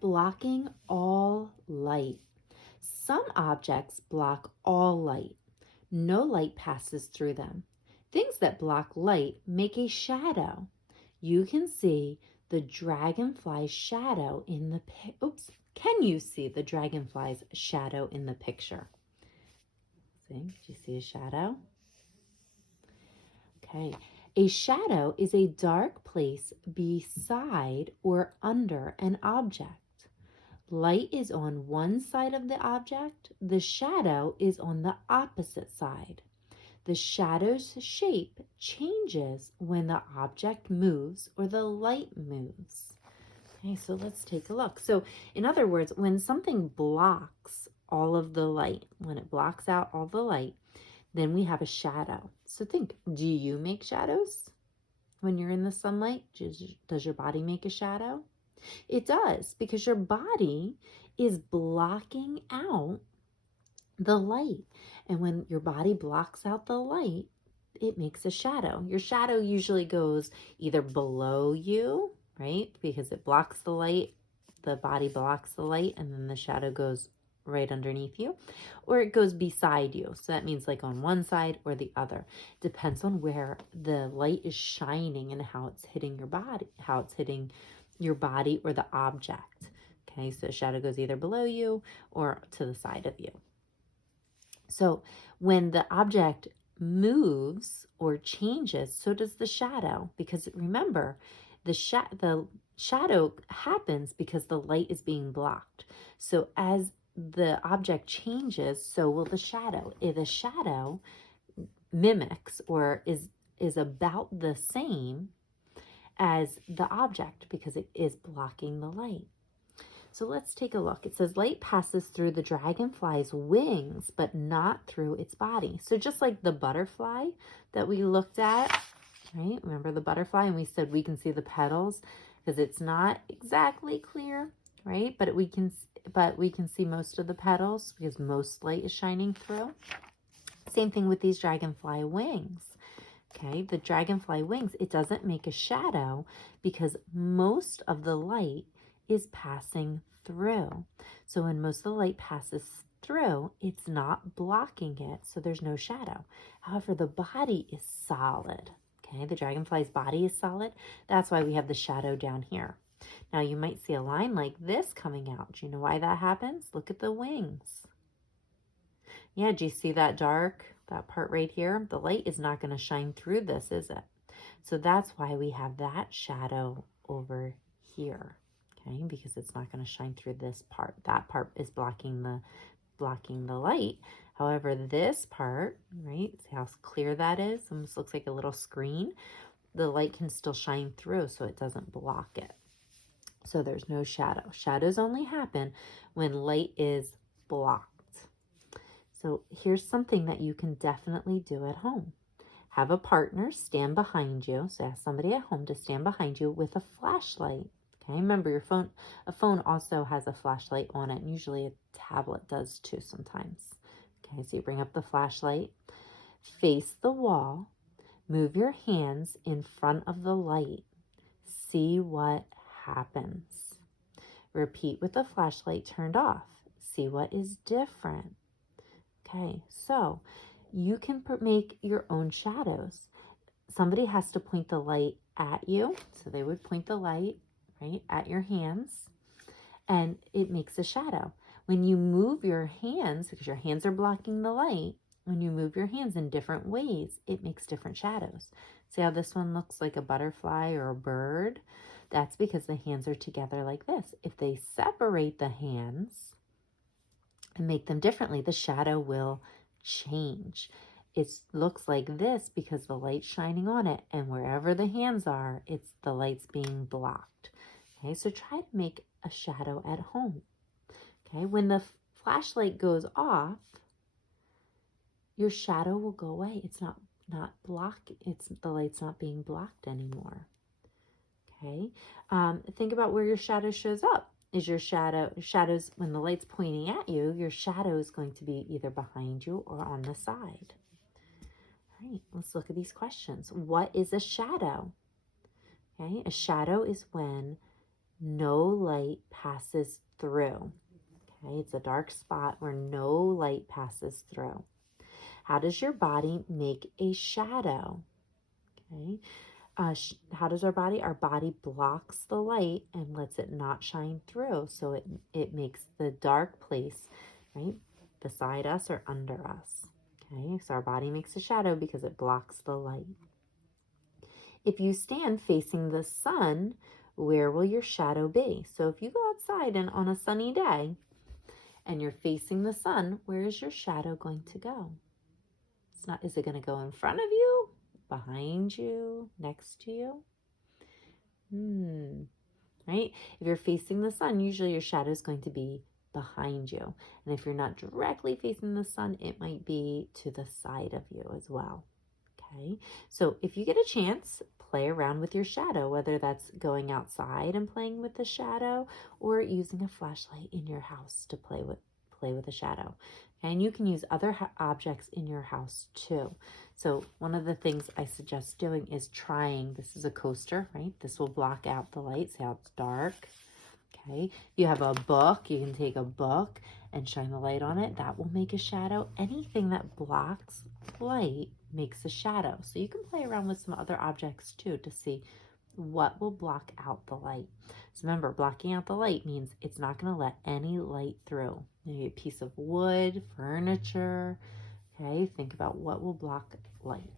Blocking all light. Some objects block all light. No light passes through them. Things that block light make a shadow. You can see the dragonfly's shadow in the Can you see the dragonfly's shadow in the picture? See, do you see a shadow? Okay. A shadow is a dark place beside or under an object. Light is on one side of the object. The shadow is on the opposite side. The shadow's shape changes when the object moves or the light moves. Okay, so let's take a look. So in other words, when something blocks all of the light, when it blocks out all the light, then we have a shadow. So think, do you make shadows when you're in the sunlight? Does your body make a shadow? It does, because your body is blocking out the light. And when your body blocks out the light, it makes a shadow. Your shadow usually goes either below you, right? Because it blocks the light, the body blocks the light, and then the shadow goes right underneath you, or it goes beside you. So that means like on one side or the other. Depends on where the light is shining and how it's hitting your body, how it's hitting your body or the object. Okay, so shadow goes either below you or to the side of you. So when the object moves or changes, so does the shadow. Because remember, the shadow happens because the light is being blocked. So as the object changes, so will the shadow. If the shadow mimics or is about the same as the object because it is blocking the light. So let's take a look. It says light passes through the dragonfly's wings, but not through its body. So just like the butterfly that we looked at, right? Remember the butterfly? And we said we can see the petals because it's not exactly clear, right? But we can see most of the petals because most light is shining through. Same thing with these dragonfly wings. Okay, the dragonfly wings, it doesn't make a shadow because most of the light is passing through. So when most of the light passes through, it's not blocking it, so there's no shadow. However, the body is solid. Okay, the dragonfly's body is solid. That's why we have the shadow down here. Now you might see a line like this coming out. Do you know why that happens? Look at the wings. Yeah, do you see that dark, that part right here? The light is not going to shine through this, is it? So that's why we have that shadow over here, okay? Because it's not going to shine through this part. That part is blocking the light. However, this part, right, see how clear that is? Almost looks like a little screen. The light can still shine through, so it doesn't block it. So there's no shadow. Shadows only happen when light is blocked. So here's something that you can definitely do at home. Have a partner stand behind you. So ask somebody at home to stand behind you with a flashlight. Okay, remember a phone also has a flashlight on it. And usually a tablet does too sometimes. Okay, so you bring up the flashlight, face the wall, move your hands in front of the light. See what happens. Repeat with the flashlight turned off. See what is different. Okay, so you can make your own shadows. Somebody has to point the light at you. So they would point the light, right, at your hands, and it makes a shadow. When you move your hands, because your hands are blocking the light, when you move your hands in different ways, it makes different shadows. See how this one looks like a butterfly or a bird? That's because the hands are together like this. If they separate the hands and make them differently, the shadow will change. It looks like this because the light's shining on it, and wherever the hands are, the light's being blocked. Okay, so try to make a shadow at home. Okay, when the flashlight goes off, your shadow will go away. It's not blocked. The light's not being blocked anymore. Okay, think about where your shadow shows up. Is your shadows when the light's pointing at you, your shadow is going to be either behind you or on the side. All right, let's look at these questions. What is a shadow? Okay, a shadow is when no light passes through. Okay, it's a dark spot where no light passes through. How does your body make a shadow? Okay, how does our body? Our body blocks the light and lets it not shine through. So it makes the dark place, right, beside us or under us. Okay, so our body makes a shadow because it blocks the light. If you stand facing the sun, where will your shadow be? So if you go outside and on a sunny day and you're facing the sun, where is your shadow going to go? It's not, is it going to go in front of you, behind you, next to you? Right? If you're facing the sun, usually your shadow is going to be behind you. And if you're not directly facing the sun, it might be to the side of you as well. Okay, so if you get a chance, play around with your shadow, whether that's going outside and playing with the shadow or using a flashlight in your house to play with a shadow. And you can use other objects in your house too. So one of the things I suggest doing is trying, this is a coaster, right? This will block out the light. See how it's dark? Okay, you have a book, you can take a book and shine the light on it. That will make a shadow. Anything that blocks light makes a shadow. So you can play around with some other objects too to see what will block out the light. So remember, blocking out the light means it's not going to let any light through. Maybe a piece of wood, furniture. Okay, think about what will block light.